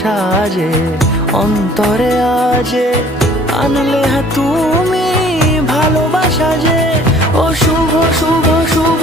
সাজে অন্তরে আজে আনলে তুমি ভালোবাসা যে। ও শুভ শুভ শুভ